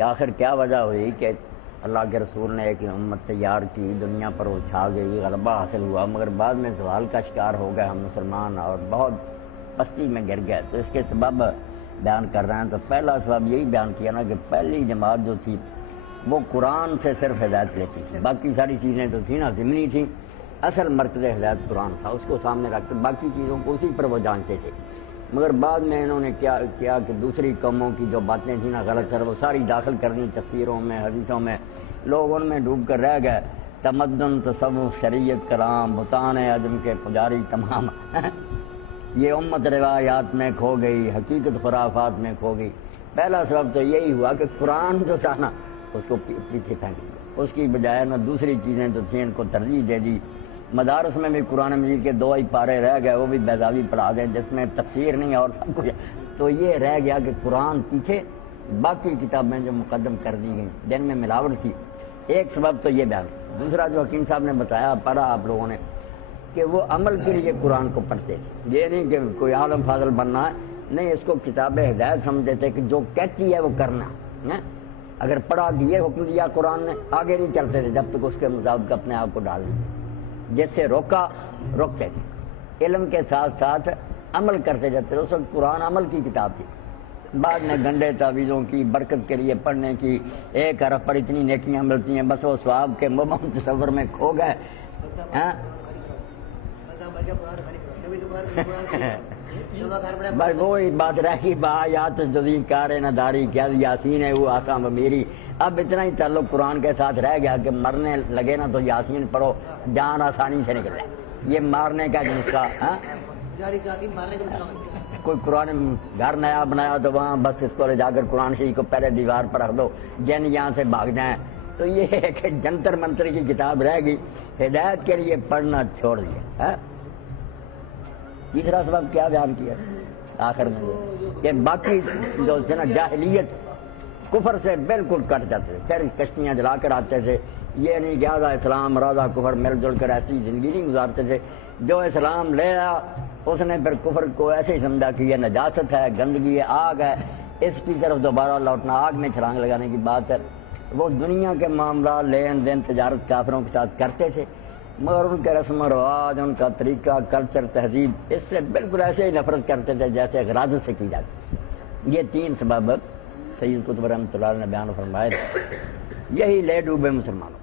کہ آخر کیا وجہ ہوئی کہ اللہ کے رسول نے ایک امت تیار کی، دنیا پر وہ چھا گئی، غلبہ حاصل ہوا، مگر بعد میں زوال کا شکار ہو گئے ہم مسلمان اور بہت پستی میں گر گئے. تو اس کے سبب بیان کر رہے ہیں. تو پہلا سبب یہی بیان کیا نا کہ پہلی جماعت جو تھی وہ قرآن سے صرف ہدایت لیتی تھی، باقی ساری چیزیں تو تھیں نا ضمنی تھیں، اصل مرکز ہدایت قرآن تھا، اس کو سامنے رکھ کر باقی چیزوں کو اسی پر وہ جانتے تھے. مگر بعد میں انہوں نے کیا کیا کہ دوسری قوموں کی جو باتیں تھیں نا غلط سر وہ ساری داخل کرنی تفسیروں میں، حدیثوں میں، لوگ ان میں ڈوب کر رہ گئے. تمدن، تصوف، شریعت، کلام، بتان عدم کے پجاری تمام یہ امت روایات میں کھو گئی، حقیقت خرافات میں کھو گئی. پہلا سبب تو یہی ہوا کہ قرآن جو تھا نا اس کو پیچھے پھینک دیا، اس کی بجائے نا دوسری چیزیں تو تھیں ان کو ترجیح دے دی. مدارس میں بھی قرآن مجید کے 2 ہی پارے رہ گئے، وہ بھی بیضاوی پڑھا دیں جس میں تفسیر نہیں اور سب کچھ. تو یہ رہ گیا کہ قرآن پیچھے، باقی کتابیں جو مقدم کر دی گئیں جن میں ملاوٹ تھی. ایک سبب تو یہ بیان. دوسرا جو حکیم صاحب نے بتایا، پڑھا آپ لوگوں نے، کہ وہ عمل کے لیے قرآن کو پڑھتے تھے. یہ نہیں کہ کوئی عالم فاضل بننا ہے، نہیں، اس کو کتاب ہدایت سمجھتے تھے کہ جو کہتی ہے وہ کرنا ہے. اگر پڑھا کہ یہ حکم دیا قرآن نے، آگے نہیں چلتے تھے جب تک اس کے مطابق اپنے آپ کو ڈال دیں. جیسے روکا روکتے تھے، علم کے ساتھ ساتھ عمل کرتے جاتے تھے. اس وقت قرآن عمل کی کتاب تھی. بعد میں گنڈے تعویذوں کی برکت کے لیے پڑھنے کی، ایک حرف پر اتنی نیکیاں ملتی ہیں، بس وہ ثواب کے مبہم تصور میں کھو گئے. بس وہی بات رہی، بآیات جزی کار نداری کیا یاسین ہے وہ آسام میری. اب اتنا ہی تعلق قرآن کے ساتھ رہ گیا کہ مرنے لگے نا تو یاسین پڑھو، جان آسانی سے نکل جائے. یہ مارنے کا نسخہ. کوئی قرآن گھر نیا بنایا تو وہاں بس اس کو لے جا کر قرآن شریف کو پہلے دیوار پر رکھ دو، جن یہاں سے بھاگ جائیں. تو یہ ہے کہ جنتر منتر کی کتاب رہ گئی، ہدایت کے لیے پڑھنا چھوڑ دیا. تیسرا سبب کیا بیان کیا آخر میں کہ باقی جو تھے نا جاہلیت کفر سے بالکل کٹ جاتے تھے، پھر کشتیاں جلا کر آتے تھے. یہ نہیں کہ آدھا اسلام اور آدھا کفر مل جل کر ایسی زندگی نہیں گزارتے تھے. جو اسلام لے آیا اس نے پھر کفر کو ایسے ہی سمجھا کہ یہ نجاست ہے، گندگی ہے، آگ ہے، اس کی طرف دوبارہ لوٹنا، آگ میں چھلانگ لگانے کی بات ہے. وہ دنیا کے معاملات، لین دین، تجارت کافروں کے ساتھ کرتے تھے، مگر ان کے رسم و رواج، ان کا طریقہ، کلچر، تہذیب اس سے بالکل ایسے ہی نفرت کرتے تھے جیسے غراض سے کی جاتی. یہ 3 سبب سید قطب رحمۃ اللہ علیہ نے بیان فرمائے. یہی لے ڈوبے مسلمانوں.